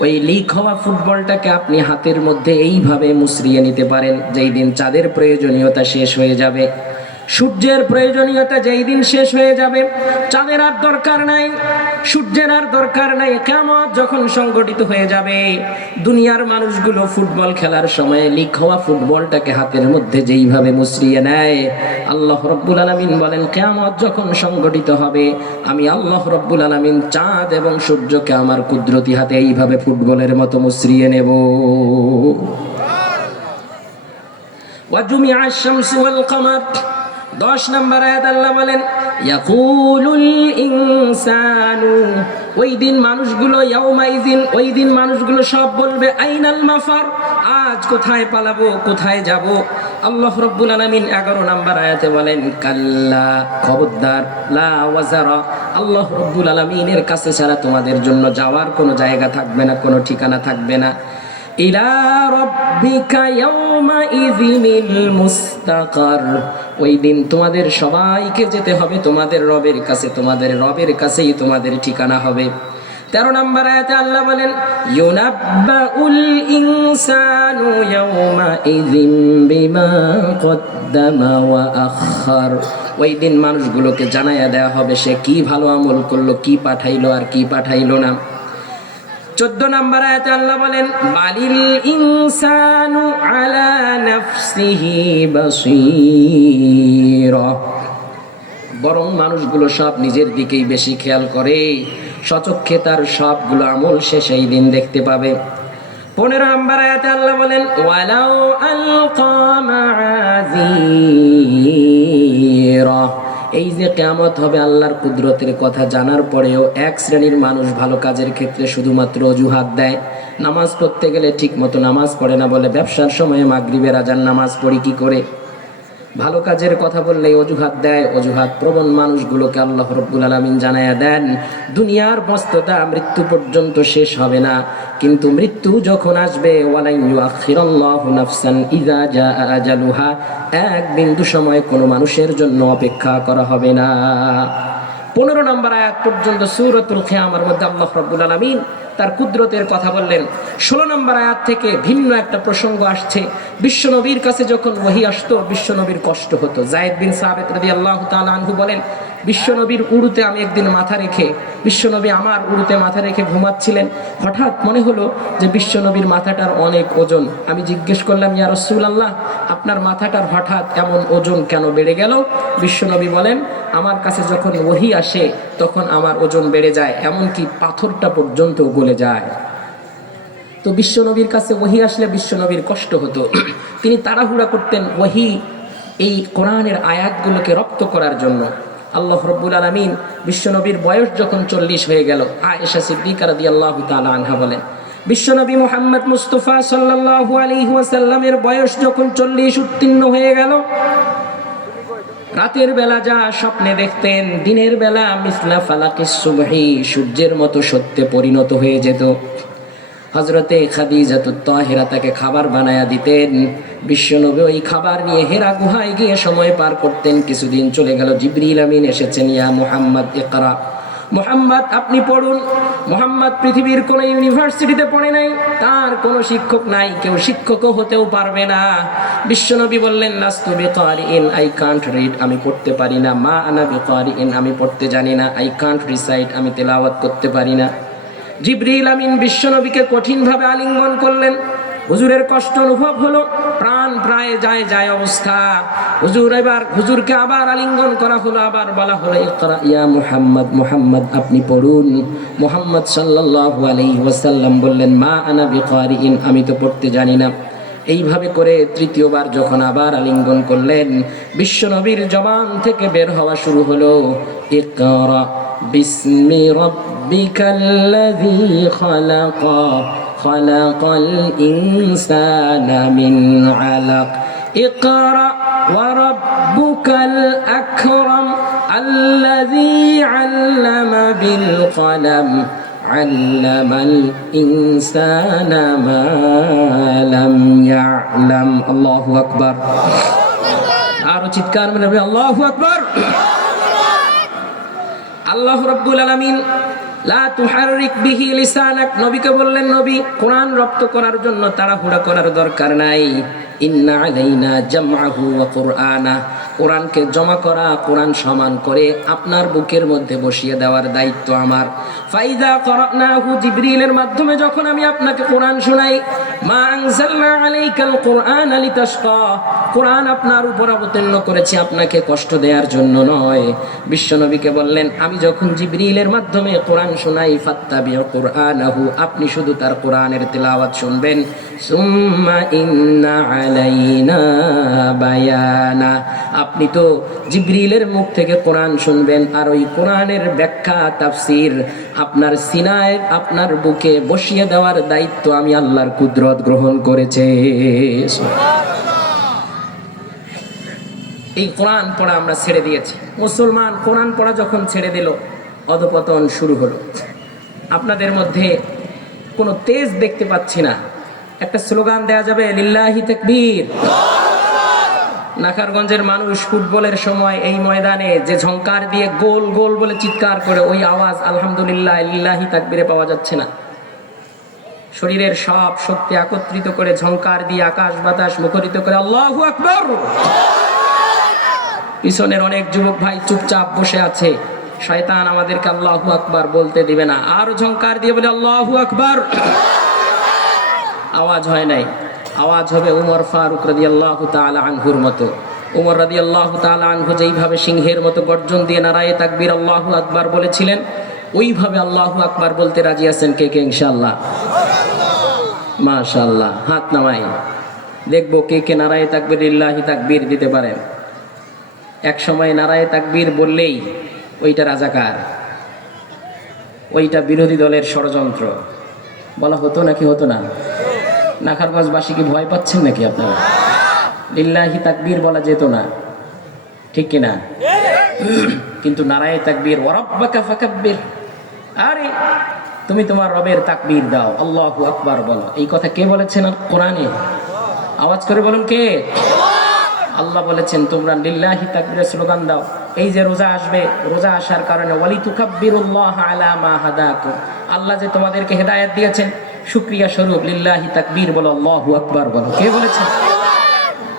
ওই লিক হওয়া ফুটবলটাকে আপনি হাতের মধ্যে এইভাবে মুসরিয়ে নিতে পারেন, যেই দিন চাঁদের প্রয়োজনীয়তা শেষ হয়ে যাবে। সূর্যের প্রয়োজনীয়তা যেই দিন শেষ হয়ে যাবে চাঁদের আর দরকার নাই সূর্যের আর দরকার নাই কেমন যখন সংগঠিত হয়ে যাবে দুনিয়ার মানুষগুলো ফুটবল খেলার সময় লিক হওয়া ফুটবলটাকে হাতের মধ্যে যেইভাবে মুসরিয়ে নেয় আল্লাহ রব্বুল আলমিন বলেন কেমন যখন সংগঠিত হবে আমি আল্লাহ রব্বুল আলমিন চাঁদ এবং সূর্যকে আমার কুদরতি হাতে এইভাবে ফুটবলের মতো মুসরিয়ে নেব وجمع الشمس والقمر দশ নম্বর আয়াত আল্লাহ বলেন, ইয়াকুলুল ইনসানু ওই দিন মানুষগুলো ইয়াউমাইজিন ওই দিন মানুষগুলো সব বলবে, আইনাল মাফার আজ কোথায় পালাবো, কোথায় যাব? আল্লাহ রব্বুল আলামিন এগারো নম্বর আয়াতে বলেন, কাল্লা খবরদার, লা ওয়াজারা আল্লাহ রব্বুল আলামিনের কাছে ছাড়া তোমাদের জন্য যাওয়ার কোনো জায়গা থাকবে না, কোনো ঠিকানা থাকবে না। ইলা রব্বিকা ইয়াউমাইযিনিল মুস্তাকার ওই দিন তোমাদের সবাইকে যেতে হবে, তোমাদের রবের কাছে, তোমাদের রবের কাছেই তোমাদের ঠিকানা হবে। তেরো নম্বর আয়াতে আল্লাহ বলেন, ইউনাব্বাউল ইনসানু ইয়াউমাইযিন বিমা কদ্দামা ওয়া আখার ওই দিন মানুষগুলোকে জানাইয়া দেওয়া হবে, সে কি ভালো আমল করল, কি পাঠাইলো আর কি পাঠাইলো না। চোদ্দ নম্বর আয়াতে আল্লাহ বলেন, বালিল ইনসানু আলা নাফসিহি বাসীরা। বরং মানুষগুলো সব নিজের দিকেই বেশি খেয়াল করে সচক্ষে তার সবগুলো আমল সে সেই দিন দেখতে পাবে। পনেরো নম্বর আয়াতে আল্লাহ বলেন, ওয়ালাউ আলকা মাআযীরা এই যে কেয়ামত হবে আল্লাহর কুদরতের কথা জানার পরেও এক শ্রেণির মানুষ ভালো কাজের ক্ষেত্রে শুধুমাত্র অজুহাত দেয়। নামাজ পড়তে গেলে ঠিক মতো নামাজ পড়ে না বলে ব্যবসার সময়ে মাগরিবের আজান নামাজ পড়ি কি করে? ভালো কাজের কথা বললেই অজুহাত দেয়, অজুহাত প্রবণ মানুষগুলোকে আল্লাহ রব্বুল আলমিন জানায়া দেন, দুনিয়ার বস্ততা মৃত্যু পর্যন্ত শেষ হবে না। কিন্তু মৃত্যু যখন আসবে এক বিন্দু সময় কোনো মানুষের জন্য অপেক্ষা করা হবে না। পনেরো নম্বর আয়াত পর্যন্ত সুরতুল খেয়ামার মধ্যে আল্লাহ রব্বুল আলমিন তার কুদরতের কথা বললেন। ষোলো নম্বর আয়াত থেকে ভিন্ন একটা প্রসঙ্গ আসছে। বিশ্বনবীর কাছে যখন ওহি আসতো, বিশ্বনবীর কষ্ট হতো। জায়দ বিন সাহেব রদি আল্লাহ তালু বলেন বিশ্বনবীর উড়ুতে আমি একদিন মাথা রেখে, বিশ্বনবী আমার উড়ুতে মাথা রেখে ঘুমাচ্ছিলেন। হঠাৎ মনে হলো যে বিশ্বনবীর মাথাটার অনেক ওজন। আমি জিজ্ঞেস করলাম, ইয়া রসুল আল্লাহ আপনার মাথাটার হঠাৎ এমন ওজন কেন বেড়ে গেল? বিশ্বনবী বলেন, আমার কাছে যখন ওহি আসে, তখন আমার ওজন বেড়ে যায়, এমনকি পাথরটা পর্যন্ত গলে যায়। তো বিশ্বনবীর কাছে ওহি আসলে বিশ্বনবীর কষ্ট হতো। তিনি তাড়াহুড়া করতেন ওহি এই কোরআনের আয়াতগুলোকে রপ্ত করার জন্য। আল্লাহ রব্বুল আলমিন বিশ্বনবীর বয়স যখন চল্লিশ হয়ে গেল, আয়েশা সিদ্দিকা রাদি আল্লাহ আনহা বলেন, বিশ্বনবী মোহাম্মদ মুস্তফা সাল্লাল্লাহু আলাইহি ওয়াসাল্লামের বয়স যখন চল্লিশ উত্তীর্ণ হয়ে গেল, রাতের বেলা যা স্বপ্নে দেখতেন, দিনের বেলা মিসলা ফালাকে সুবহি, সূর্যের মতো সত্যে পরিণত হয়ে যেত। হজরতে খাদিজাতুত তাহেরা তাকে খাবার বানায়া দিতেন। বিশ্বনবী ওই খাবার নিয়ে হেরা গুহায় গিয়ে সময় পার করতেন। কিছুদিন চলে গেল, জিবরিল আমিন এসেছেন, ইয়া মোহাম্মদ, ইকরা। মোহাম্মদ, আপনি পড়ুন। মোহাম্মদ, পৃথিবীর কোনো ইউনিভার্সিটিতে পড়ে নাই? তার কোনো শিক্ষক নাই, কেউ শিক্ষকও হতেও পারবে না। বিশ্বনবী বললেন নাস্তু বেকারি ইন আই কান্ট রিড আমি পড়তে পারি না। মা আনা বেকারি ইন আমি পড়তে জানি না। আই কান্ট রিসাইট আমি তেলাওয়াত করতে পারি না। জিবরিল আমিন বিশ্বনবীকে কঠিনভাবে আলিঙ্গন করলেন। হুজুরের কষ্ট অনুভব হলো, প্রাণ প্রায় যায় যায় অবস্থা। হুজুর এবার, হুজুরকে আবার আলিঙ্গন করা হলো, আবার বলা হলো ইয়া মুহাম্মদ মুহাম্মদ, আপনি পড়ুন। মুহাম্মদ সাল্লাল্লাহু আলাইহি ওয়াসাল্লাম বললেন, মা আনা বিকারিইন, আমি তো পড়তে জানি না। এইভাবে করে তৃতীয়বার যখন আবার আলিঙ্গন করলেন, বিশ্বনবীর জবান থেকে বের হওয়া শুরু হলো, ইকরা বিসমি রাব্বিকাল্লাযী খালাকা خلق الإنسان من علق اقرأ وربك الأكرم الذي علم بالقلم علم الإنسان ما لم يعلم الله أكبر আরো চিৎকার মানে আল্লাহু আকবার আল্লাহ রব্বুল আলামিন লা নবীকে বললেন নবী কোরআন রপ্ত করার জন্য তাড়াহুড়া করার দরকার নাই। কোরআনকে জমা করা, কোরআন সমান করে আপনার বুকের মধ্যে বসিয়ে দেওয়ার দায়িত্ব আমার। ফাইদা মাধ্যমে যখন আমি আপনাকে কোরআন শোনাই আপনার অবতীর্ণ করেছি আপনাকে কষ্ট দেওয়ার জন্য নয়। বিশ্বনবীকে বললেন, আমি যখন জিবরিলের মাধ্যমে কোরআন শোনাই, ফাত্তাবিউ কোরআনাহু, আপনি শুধু তার কোরআনের তেলাওয়াত শুনবেন। সুম্মা ইন্না আলাইনা বায়ানা। আপনি তো জিবরিলের মুখ থেকে কোরআন শুনবেন, আর ওই কোরআনের ব্যাখ্যা, তাফসির আপনার সিনায়, আপনার বুকে বসিয়ে দেওয়ার দায়িত্ব আমি আল্লাহর কুদরত গ্রহণ করেছে। এই কোরআন পড়া আমরা ছেড়ে দিয়েছি। মুসলমান কোরআন পড়া যখন ছেড়ে দিল, অধপতন শুরু হলো। আপনাদের মধ্যে কোনো তেজ দেখতে পাচ্ছি না। একটা স্লোগান দেয়া যাবে, লিল্লাহি তাকবীর। নাকারগঞ্জের মানুষ ফুটবলের সময় এই ময়দানে যে ঝংকার দিয়ে গোল গোল বলে চিৎকার করে, ওই আওয়াজ আলহামদুলিল্লাহ লিল্লাহি তাকবীরে পাওয়া যাচ্ছে না। শরীরের সব শক্তি একত্রিত করে ঝংকার দিয়ে আকাশ বাতাস মুখরিত করে আল্লাহু আকবার। পিছনের অনেক যুবক ভাই চুপচাপ বসে আছে। শয়তান আমাদেরকে আল্লাহু আকবার বলতে দিবে না। আর ঝংকার দিয়ে বলে আল্লাহু আকবার। আওয়াজ হয় নাই। আওয়াজ হবে উমর ফারুক রাদি আল্লাহ আনহুর মতো। উমর রাদি আল্লাহ আনহু যেইভাবে সিংহের মতো গর্জন দিয়ে নারায়ে তাকবীর আল্লাহু আকবার বলেছিলেন, ওইভাবে আল্লাহু আকবার বলতে রাজি আছেন কে কে ইনশাআল্লাহ? মাশাআল্লাহ, হাত নামাই। দেখব কে কে নারায়ে তাকবীর ইল্লাহি তাকবীর দিতে পারেন এক সময় নারায়ে তাকবীর বললেই ওইটা রাজাকার, ওইটা বিরোধী দলের ষড়যন্ত্র। বলা হতো নাকি হতো না? নাখারগঞ্জবাসী কি ভয় পাচ্ছেন নাকি আপনারা? লিল্লাহি তাকবীর বলা যেত না। ঠিক কিনা কিন্তু নারায়ে তাকবীর ওয়ারাব্বাকা ফাকাব্বির। আরে, তুমি তোমার রবের তাকবীর দাও। আল্লাহু আকবার বলো। এই কথা কে বলেছেন কোরআনে? আওয়াজ করে বলুন কে? আল্লাহ বলেছেন, তোমরা লিল্লাহি তাকবীরের স্লোগান দাও। এই যে রোজা আসবে, রোজা আসার কারণে ওয়ালি তুকাব্বিরুল্লাহ আলা মা হাদাকুম। আল্লাহ যে তোমাদেরকে হেদায়েত দিয়েছেন শুকরিয়া স্বরূপ, লিল্লাহি তাকবীর বলো, আল্লাহু আকবার বলো। কে বলেছেন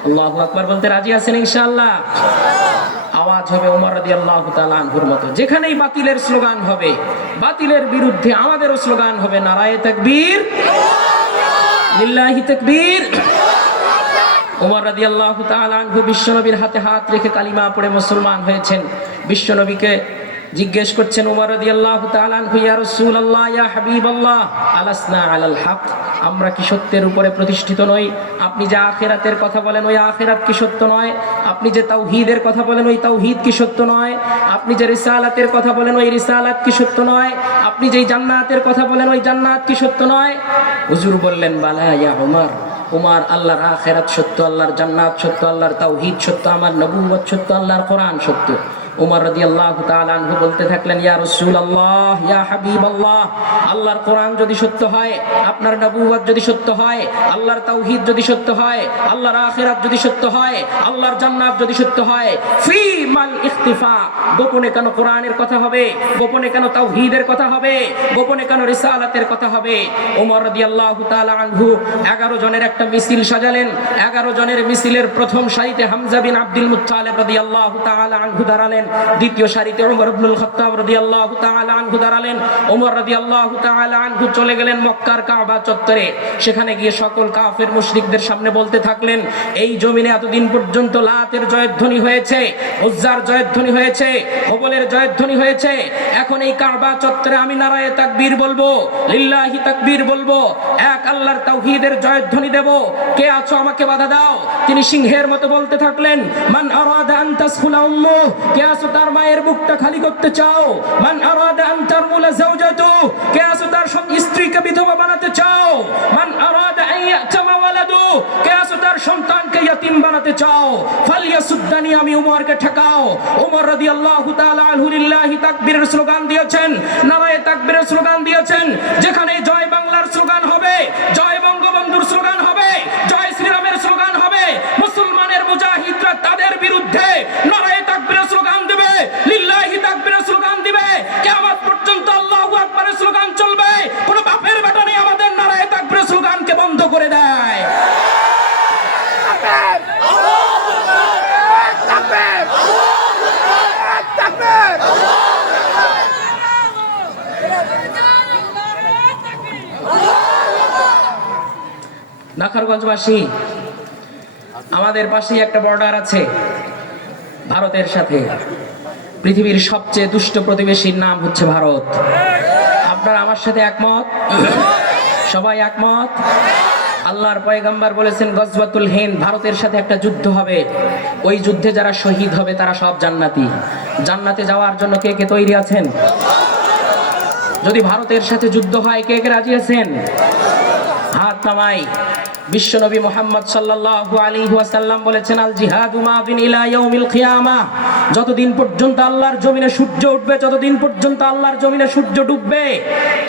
আল্লাহু আকবার বলতে রাজি আছেন ইনশাআল্লাহ? আওয়াজ হবে ওমর রাদিয়াল্লাহু তাআলা আনহুর মতো। যেখানেই বাতিলের স্লোগান হবে, বাতিলের বিরুদ্ধে আমাদেরও স্লোগান হবে, নারায়ে তাকবীর লিল্লাহি তাকবীর ওমর রাদিয়াল্লাহু তাআলা আনহু বিশ্বনবীর হাতে হাত রেখে কালিমা পড়ে মুসলমান হয়েছেন। বিশ্বনবীকে জিজ্ঞেস করছেন ওমর রাদিয়াল্লাহু তাআলা ইয়া আমরা কি সত্যের উপরে প্রতিষ্ঠিত নই? আপনি যে আখেরাতের কথা বলেন, ওই আখেরাত কি সত্য নয়? আপনি যে তাওহীদের কথা বলেন, ওই তাওহীদ কি সত্য নয়? আপনি যে রিসালাতের কথা বলেন, ওই রিসালাত কি সত্য নয়? আপনি যেই জান্নাতের কথা বলেন, ওই জান্নাত কি সত্য নয়? হুজুর বললেন, বালা, ইয়া ওমর উমার, আল্লাহর আখেরাত সত্য, আল্লাহর জান্নাত সত্য, আল্লাহর তাওহীদ সত্য, আমার নবুয়ত সত্য, আল্লাহর কোরআন সত্য। উমর রাদিয়াল্লাহু তাআলা আনহু বলতে থাকলেন, ইয়া রসুল আল্লাহ ইয়া হাবিবাল্লাহ, আল্লাহর কোরআন যদি সত্য হয়, আপনার নবুয়ত যদি সত্য হয়, আল্লাহর তাওহীদ যদি সত্য হয়, আল্লাহর আখিরাত যদি সত্য হয়, আল্লাহর জান্নাত যদি সত্য হয় ফি মাল ইখতিফা, গোপনে কেন কোরআনের কথা হবে, গোপনে কেন তাওহীদের কথা হবে, গোপনে কেন রিসালাতের কথা হবে? ওমর রাদিয়াল্লাহু তাআলা আনহু 11 জনের একটা মিছিল সাজালেন। 11 জনের মিছিলের প্রথম সারিতে হামজা বিন আব্দুল মুত্তালিব রাদিয়াল্লাহু তাআলা আনহু দাঁড়ালেন। দ্বিতীয় সারিতে ওমর ইবনুল খাত্তাব রাদিয়াল্লাহু তাআলা আনহু দাঁড়ালেন। ওমর রাদিয়াল্লাহু তাআলা আনহু চলে গেলেন মক্কার কাবা চত্বরে। সেখানে গিয়ে সকল কাফের মুশরিকদের সামনে বলতে থাকলেন, এই জমিনে এতদিন পর্যন্ত লাতের জয়ধ্বনি হয়েছে, উজ্জার জয়ধ্বনি হয়েছে, হবলের জয়ধ্বনি হয়েছে। এখন এই কাবা চত্বরে আমি নারায়ে তাকবীর বলব, লিল্লাহি তাকবীর বলব, এক আল্লাহর তাওহীদের জয়ধ্বনি দেব। কে আছো আমাকে বাধা দাও? তিনি সিংহের মতো বলতে থাকলেন, মান আরাদা আন তাসফুলা উম্মু কে আছো তার মায়ের বুকটা খালি করতে চাও? মান আরাদা আন তারমুলা যাওজাতু কে তার স্ত্রীকে বিধবা বানাতে চাও? মান আরাদা আন ইয়াতামা ওয়ালাদু কে তার সন্তানকে ইয়তিম বানাতে চাও? ফালিয়াসুদ্দানি আমি উমরকে উমর রাদিয়াল্লাহু তাআলা আনহু লিল্লাহি তাকবীরের স্লোগান দিয়েছেন। নারায়ে তাকবীরের স্লোগান দিয়েছেন। যেখানে জয় বাংলার স্লোগান হবে, জয় বঙ্গবন্ধুর স্লোগান হবে, জয় শ্রীরামের স্লোগান হবে। মুসলমানের মুজাহিদরা তাদের বিরুদ্ধে নারায়ে তাকবীরের স্লোগান দিবে। লিল্লাহি তাকবীরের স্লোগান দিবে। কিয়ামত পর্যন্ত আল্লাহু আকবারের স্লোগান চলবে। কোনো বাপের বেটা নেই আমাদের নারায়ে তাকবীরের স্লোগানকে বন্ধ করে দেয়। নাখারগঞ্জবাসী আমাদের পাশেই একটা বর্ডার আছে। ভারতের সাথে। পৃথিবীর সবচেয়ে দুষ্ট প্রতিবেশীর নাম হচ্ছে ভারত। আপনারা আমার সাথে একমত? সবাই একমত? আল্লাহর পয়গাম্বার বলেছেন গজবাতুল হিন্দ, ভারতের সাথে একটা যুদ্ধ হবে। ওই যুদ্ধে যারা শহীদ হবে, তারা সব জান্নাতি। জান্নাতে যাওয়ার জন্য কে কে তৈরি আছেন? যদি ভারতের সাথে যুদ্ধ হয়, কে কে রাজি আছেন? হাত নামাই। বিশ্বনবী মোহাম্মদ সাল্লাল্লাহু আলাইহি ওয়াসাল্লাম বলেছেন আল জিহাদু মাদিন ইলা ইয়াউমিল যতদিন পর্যন্ত আল্লাহর জমিনে সূর্য উঠবে, যতদিন পর্যন্ত আল্লাহর জমিনে সূর্য ডুববে,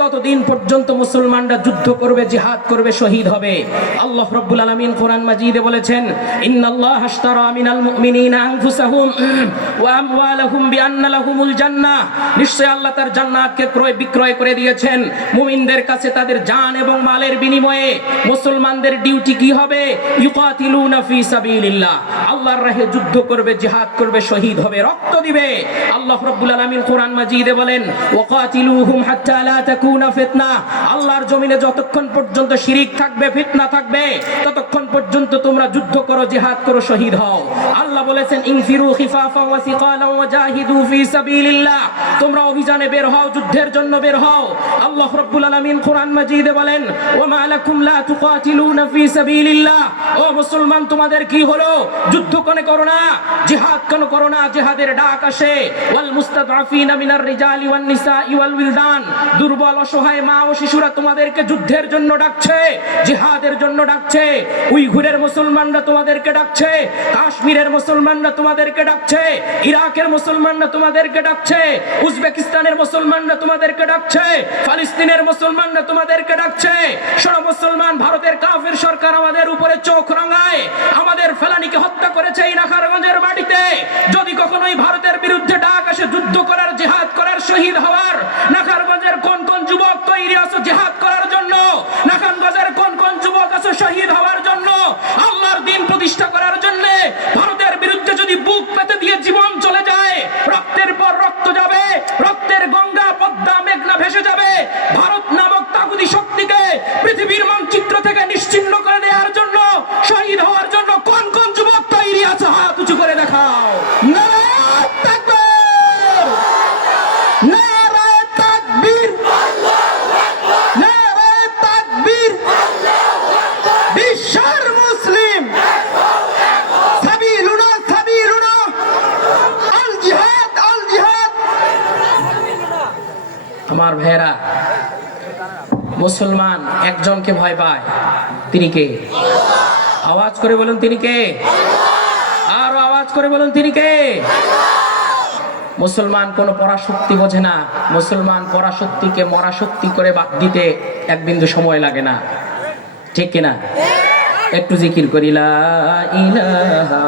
ততদিন পর্যন্ত মুসলমানরা যুদ্ধ করবে, জিহাদ করবে, শহীদ হবে। আল্লাহ রাব্বুল আলামিন কোরআন মাজিদে বলেছেন আশতারা মিনাল মুমিনিনা আনফুসাহুম ওয়া আমওয়ালাহুম বিআন্না লাহুমুল জান্নাহ নিশ্চয় আল্লাহ তার জান্নাতকে ক্রয় বিক্রয় করে দিয়েছেন। মুমিনদের কাছে তাদের জান এবং মালের বিনিময়ে মুসলমানদের ডিউটি কি হবে? আল্লাহর রাহে যুদ্ধ করবে, জিহাদ করবে, শহীদ হবে, রক্ত দিবে। আল্লাহ রাব্বুল আলামিন কোরআন মাজিদে বলেন আল্লাহর জমিনে যতক্ষণ পর্যন্ত শিরিক থাকবে, ফিতনা থাকবে, ততক্ষণ পর্যন্ত তোমরা যুদ্ধ করো, জিহাদ করো, শহীদ হও। আল্লাহ বলেছেন ইনফিরু খিফাফা ওয়া সিকালা ওয়া জাহিদু ফি সাবিলিল্লাহ। তোমরা অভিযানে বের হও, যুদ্ধের জন্য বের হও। আল্লাহ রাব্বুল আলামিন কোরআন মাজিদে বলেন, ওয়া মা লাকুম লা তুকাতিলুনা ফি মুসলমান, তোমাদের কি হলো? যুদ্ধ করো না, জিহাদ কোন করো না ডাক আসে। দুর্বল, অসহায় মা ও শিশুরা তোমাদেরকে যুদ্ধের জন্য ডাকছে, জিহাদের জন্য ডাকছে। উইঘুরের মুসলমানরা তোমাদেরকে ডাকছে, কাশ্মীরের মুসলমানরা তোমাদেরকে ডাকছে, ইরাকের মুসলমানরা তোমাদেরকে ডাকছে, উজবেকিস্তানের মুসলমানরা তোমাদেরকে ডাকছে, ফালিস্তিনের মুসলমানরা তোমাদেরকে ডাকছে। শোনো মুসলমান, ভারতের কাফের সরকার আমাদের উপরে চোখ রাঙায়, আমাদের ফেলানিকে হত্যা করেছে এই নাখারগঞ্জের মাটিতে। যদি কখনোই ভারতের বিরুদ্ধে ডাক আসে, যুদ্ধ করার, জেহাদ করার, শহীদ হওয়ার, নাখারগঞ্জের কোন কোন যুবক তৈরি আছে জেহাদ করার জন্য? নাখারগঞ্জের কোন কোন যুবক আছে শহীদ হওয়ার জন্য আল্লাহর দিন প্রতিষ্ঠা করার জন্য ভারতের বিরুদ্ধে যদি বুক পেতে দিয়ে জীবন চলে যায় রক্তের পর রক্ত যাবে রক্তের গঙ্গা পদ্মা মেঘনা ভেসে যাবে ভারত নামক তাগুদি শক্তিকে পৃথিবীর মানচিত্র থেকে নিশ্চিহ্ন করে দেওয়ার জন্য শহীদ হওয়ার জন্য কোন কোন যুবক তৈরি আছে হাত উঁচু করে দেখাও নারায়ে তাকবীর! নারায়ে তাকবীর! নারায়ে তাকবীর! বিশ্বের মুসলিম সাবিলুনা সাবিলুনা আল জিহাদ আল জিহাদ আমার ভাইয়েরা মুসলমান একজনকে ভয় পায়। তিনি কে? আওয়াজ করে বলুন, তিনি কে? আরও আওয়াজ করে বলুন, তিনি কে? মুসলমান কোনো পরাশক্তি বোঝে না। মুসলমান পরাশক্তিকে মরাশক্তি করে বাদ দিতে এক বিন্দু সময় লাগে না। ঠিক কিনা একটু জিকির করিলা ইলাহা